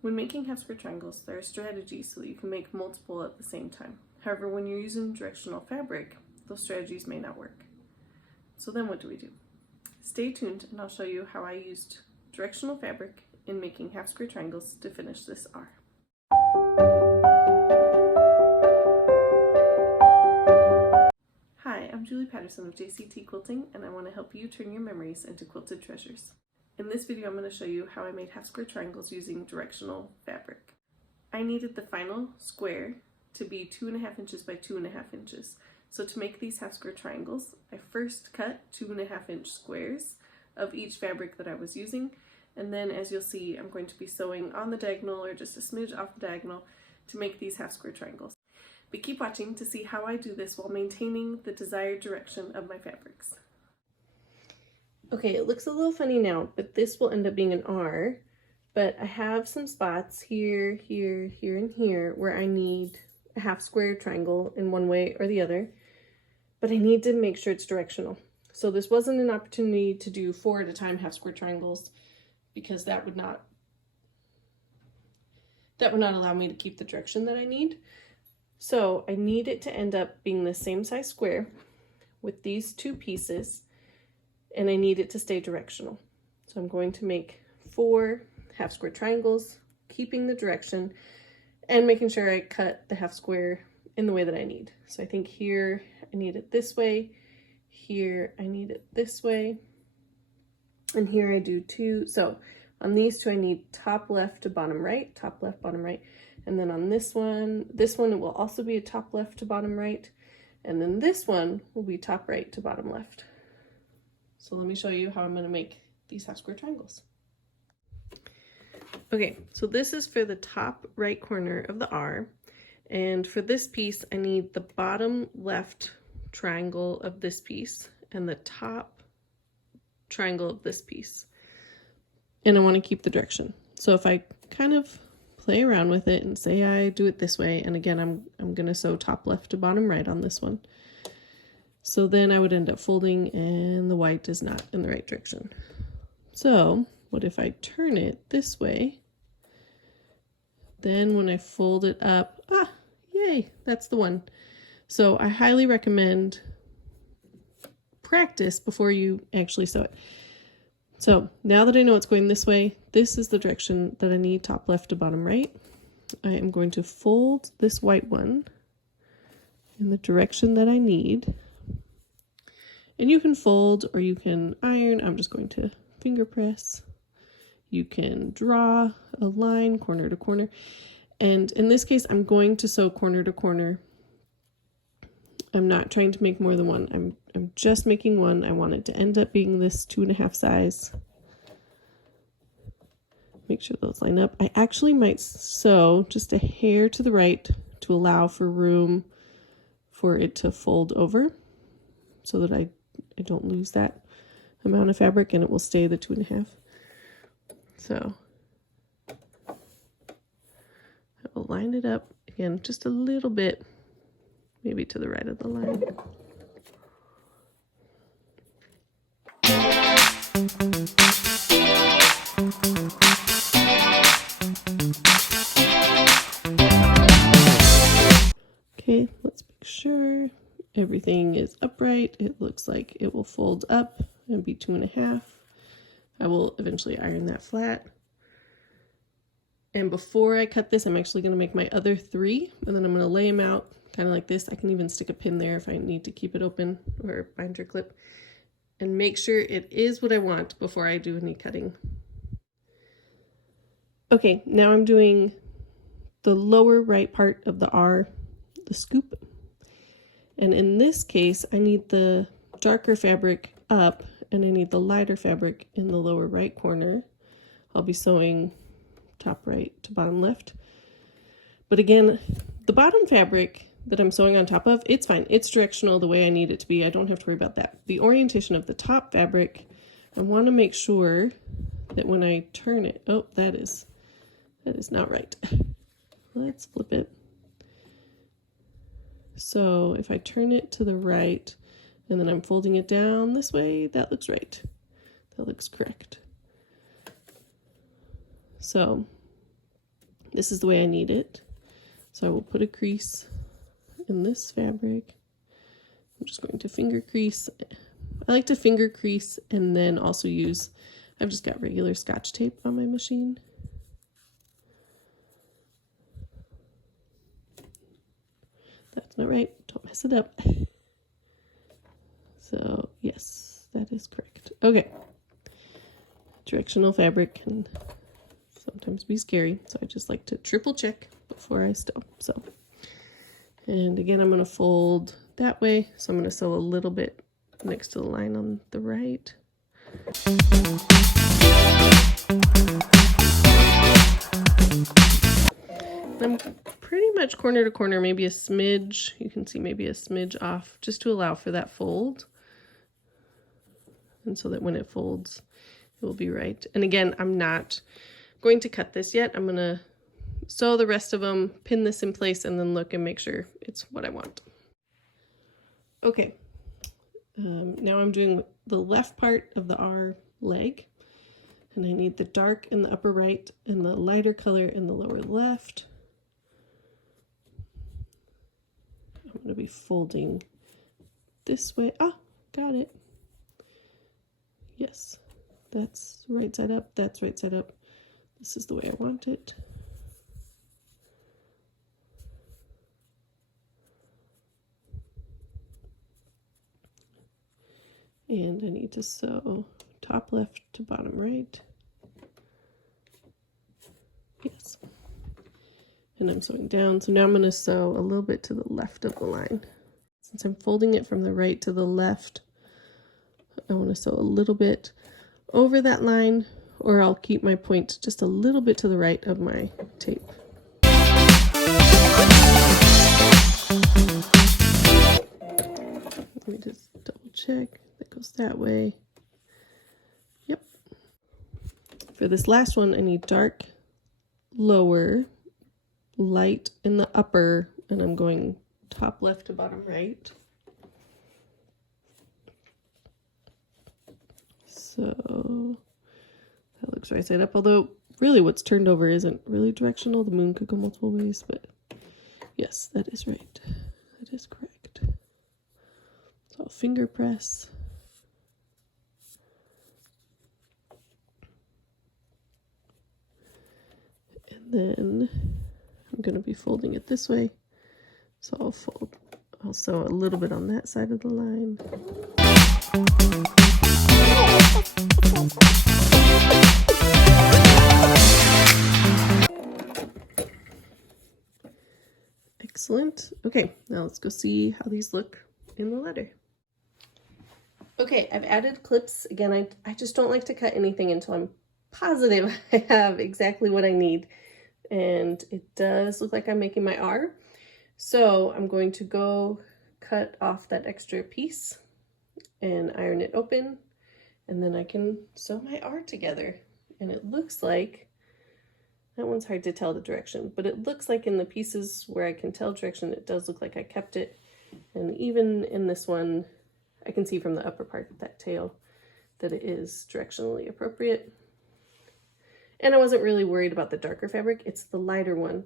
When making half square triangles, there are strategies so that you can make multiple at the same time. However, when you're using directional fabric, those strategies may not work. So then what do we do? Stay tuned and I'll show you how I used directional fabric in making half square triangles to finish this R. Hi, I'm Julie Patterson of JCT Quilting, and I want to help you turn your memories into quilted treasures. In this video, I'm going to show you how I made half square triangles using directional fabric. I needed the final square to be 2.5 inches by 2.5 inches. So to make these half square triangles, I first cut 2.5 inch squares of each fabric that I was using, and then as you'll see, I'm going to be sewing on the diagonal or just a smidge off the diagonal to make these half square triangles. But keep watching to see how I do this while maintaining the desired direction of my fabrics. Okay, it looks a little funny now, but this will end up being an R, but I have some spots here, here, here, and here where I need a half square triangle in one way or the other, but I need to make sure it's directional. So this wasn't an opportunity to do 4 at a time half square triangles because that would not allow me to keep the direction that I need. So I need it to end up being the same size square with these two pieces, and I need it to stay directional. So I'm going to make 4 half square triangles, keeping the direction and making sure I cut the half square in the way that I need. So I think here I need it this way, here I need it this way, and here I do 2. So on these 2 I need top left to bottom right, top left, bottom right, and then on this one it will also be a top left to bottom right, and then this one will be top right to bottom left. So let me show you how I'm going to make these half square triangles. Okay, so this is for the top right corner of the R, and for this piece I need the bottom left triangle of this piece and the top triangle of this piece, and I want to keep the direction. So if I kind of play around with it and say I do it this way, and again I'm going to sew top left to bottom right on this one, so then I would end up folding and the white is not in the right direction. So what if I turn it this way? Then when I fold it up, yay, that's the one. So I highly recommend practice before you actually sew it. So now that I know it's going this way, this is the direction that I need, top left to bottom right. I am going to fold this white one in the direction that I need. And you can fold or you can iron. I'm just going to finger press. You can draw a line corner to corner. And in this case, I'm going to sew corner to corner. I'm not trying to make more than one. I'm just making one. I want it to end up being this 2.5 size. Make sure those line up. I actually might sew just a hair to the right to allow for room for it to fold over so that I don't lose that amount of fabric and it will stay the 2.5. So I will line it up again just a little bit, maybe to the right of the line. Okay, let's make sure everything is upright. It looks like it will fold up and be 2.5. I will eventually iron that flat. And before I cut this, I'm actually going to make my other 3, and then I'm going to lay them out kind of like this. I can even stick a pin there if I need to keep it open, or a binder clip, and make sure it is what I want before I do any cutting. Okay, now I'm doing the lower right part of the R, the scoop. And in this case, I need the darker fabric up and I need the lighter fabric in the lower right corner. I'll be sewing top right to bottom left. But again, the bottom fabric that I'm sewing on top of, it's fine. It's directional the way I need it to be. I don't have to worry about that. The orientation of the top fabric, I want to make sure that when I turn it, oh, that is not right. Let's flip it. So if I turn it to the right and then I'm folding it down this way, that looks right. That looks correct. So This is the way I need it. So I will put a crease in this fabric. I'm just going to finger crease. I like to finger crease and then also use, I've just got regular Scotch tape on my machine. That's not right, don't mess it up. So yes, that is correct. Okay. Directional fabric can sometimes be scary, so I just like to triple check before I sew. So, and again, I'm going to fold that way, so I'm going to sew a little bit next to the line on the right. I'm pretty much corner to corner, maybe a smidge, you can see maybe a smidge off, just to allow for that fold. And so that when it folds, it will be right. And again, I'm not going to cut this yet. I'm going to sew the rest of them, pin this in place, and then look and make sure it's what I want. Okay, now I'm doing the left part of the R leg, and I need the dark in the upper right and the lighter color in the lower left. I'm going to be folding this way. Ah, got it. Yes, that's right side up, that's right side up. This is the way I want it. And I need to sew top left to bottom right. Yes. And I'm sewing down. So now I'm going to sew a little bit to the left of the line. Since I'm folding it from the right to the left, I want to sew a little bit over that line, or I'll keep my point just a little bit to the right of my tape. Let me just double check. That goes that way. Yep. For this last one, I need dark lower, light in the upper, and I'm going top left to bottom right. So that looks right side up, although really what's turned over isn't really directional. The moon could go multiple ways, but yes, that is right. That is correct. So I'll finger press. And then I'm going to be folding it this way. So I'll sew a little bit on that side of the line. Excellent. Okay, now let's go see how these look in the letter. Okay, I've added clips. Again, I just don't like to cut anything until I'm positive I have exactly what I need. And it does look like I'm making my R. So I'm going to go cut off that extra piece and iron it open, and then I can sew my R together. And it looks like, that one's hard to tell the direction, but it looks like in the pieces where I can tell direction, it does look like I kept it. And even in this one, I can see from the upper part of that tail that it is directionally appropriate. And I wasn't really worried about the darker fabric. It's the lighter one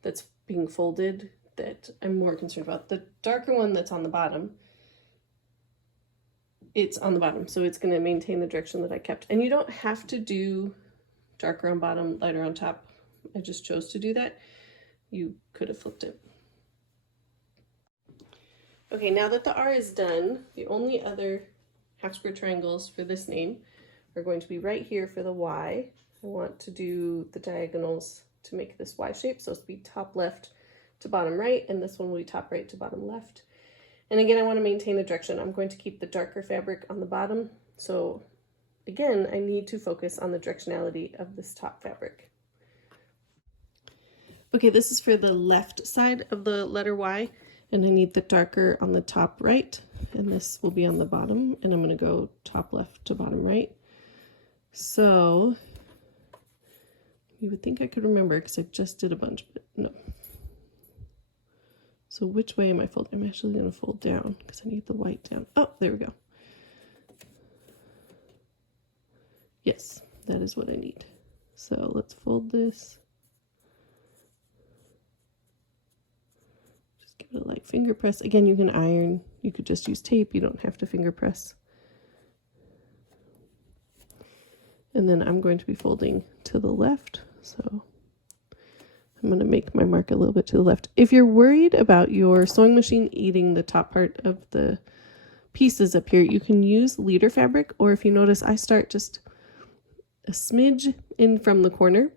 that's being folded that I'm more concerned about. The darker one that's on the bottom, it's on the bottom, so it's going to maintain the direction that I kept. And you don't have to do darker on bottom, lighter on top. I just chose to do that. You could have flipped it. Okay, now that the R is done, the only other half square triangles for this name are going to be right here for the Y. I want to do the diagonals to make this Y shape, so it's be top left to bottom right, and this one will be top right to bottom left. And again, I want to maintain the direction. I'm going to keep the darker fabric on the bottom, so again, I need to focus on the directionality of this top fabric. Okay, this is for the left side of the letter Y, and I need the darker on the top right, and this will be on the bottom, and I'm going to go top left to bottom right. So you would think I could remember because I just did a bunch, but no. So which way am I folding? I'm actually going to fold down because I need the white down. Oh, there we go. Yes, that is what I need. So let's fold this. Give it a light finger press. Again, you can iron. You could just use tape. You don't have to finger press. And then I'm going to be folding to the left. So I'm going to make my mark a little bit to the left. If you're worried about your sewing machine eating the top part of the pieces up here, you can use leader fabric, or if you notice, I start just a smidge in from the corner,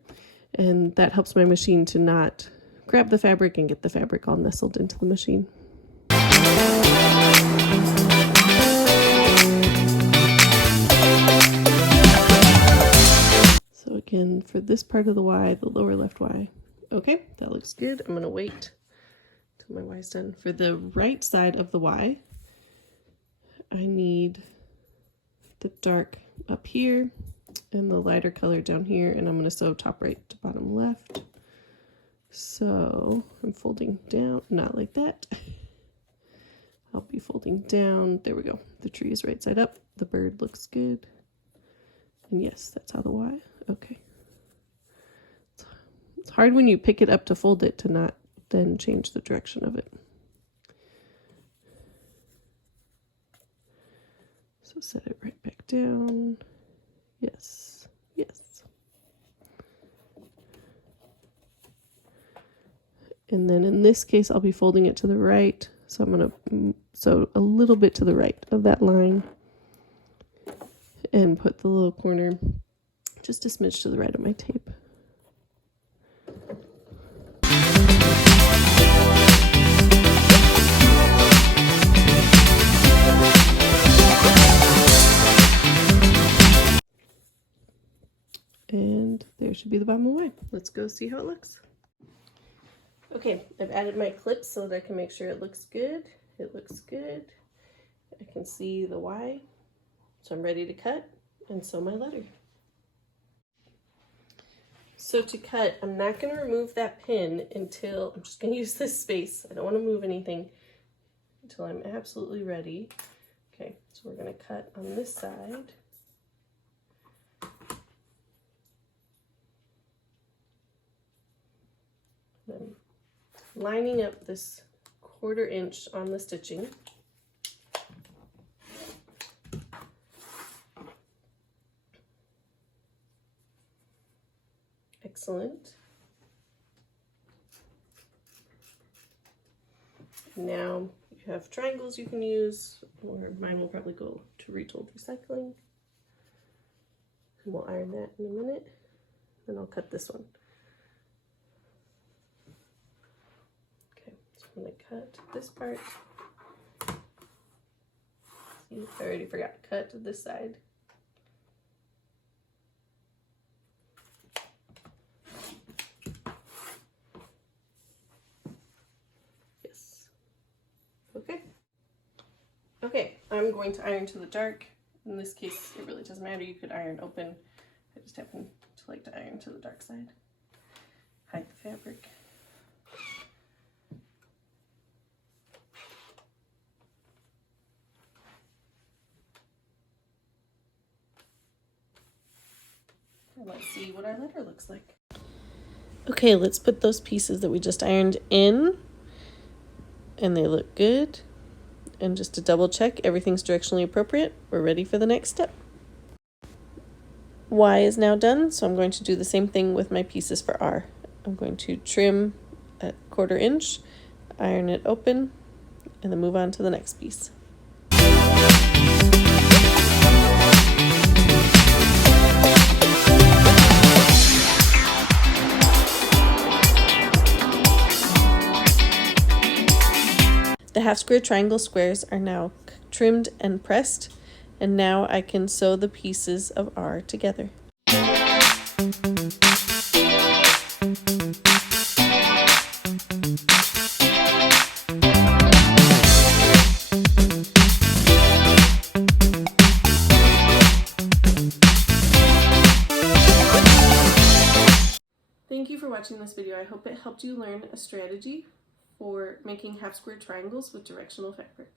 and that helps my machine to not grab the fabric and get the fabric all nestled into the machine. So again, for this part of the Y, the lower left Y. Okay, that looks good. I'm gonna wait till my Y's done. For the right side of the Y, I need the dark up here and the lighter color down here, and I'm going to sew top right to bottom left. So I'm folding down, not like that. I'll be folding down. There we go. The tree is right side up. The bird looks good. And yes, that's how the Y. Okay. It's hard when you pick it up to fold it to not then change the direction of it. So set it right back down. Yes, yes. And then in this case, I'll be folding it to the right. So I'm going to sew a little bit to the right of that line and put the little corner just a smidge to the right of my tape. And there should be the bottom of Y. Let's go see how it looks. Okay, I've added my clips so that I can make sure it looks good. It looks good. I can see the Y. So I'm ready to cut and sew my letter. So to cut, I'm not going to remove that pin until, I'm just going to use this space. I don't want to move anything until I'm absolutely ready. Okay, so we're going to cut on this side. I'm lining up this 1/4 inch on the stitching. Excellent. Now you have triangles you can use, or mine will probably go to retold recycling. And we'll iron that in a minute. Then I'll cut this one. I'm going to cut this part. See, I already forgot to cut this side. Yes. Okay. Okay, I'm going to iron to the dark. In this case, it really doesn't matter. You could iron open. I just happen to like to iron to the dark side. Hide the fabric. Let's see what our letter looks like. Okay, let's put those pieces that we just ironed in, and they look good. And just to double check, everything's directionally appropriate. We're ready for the next step. Y is now done, so I'm going to do the same thing with my pieces for R. I'm going to trim at 1/4 inch, iron it open, and then move on to the next piece. The half square triangle squares are now trimmed and pressed, and now I can sew the pieces of R together. Thank you for watching this video. I hope it helped you learn a strategy for making half square triangles with directional fabric.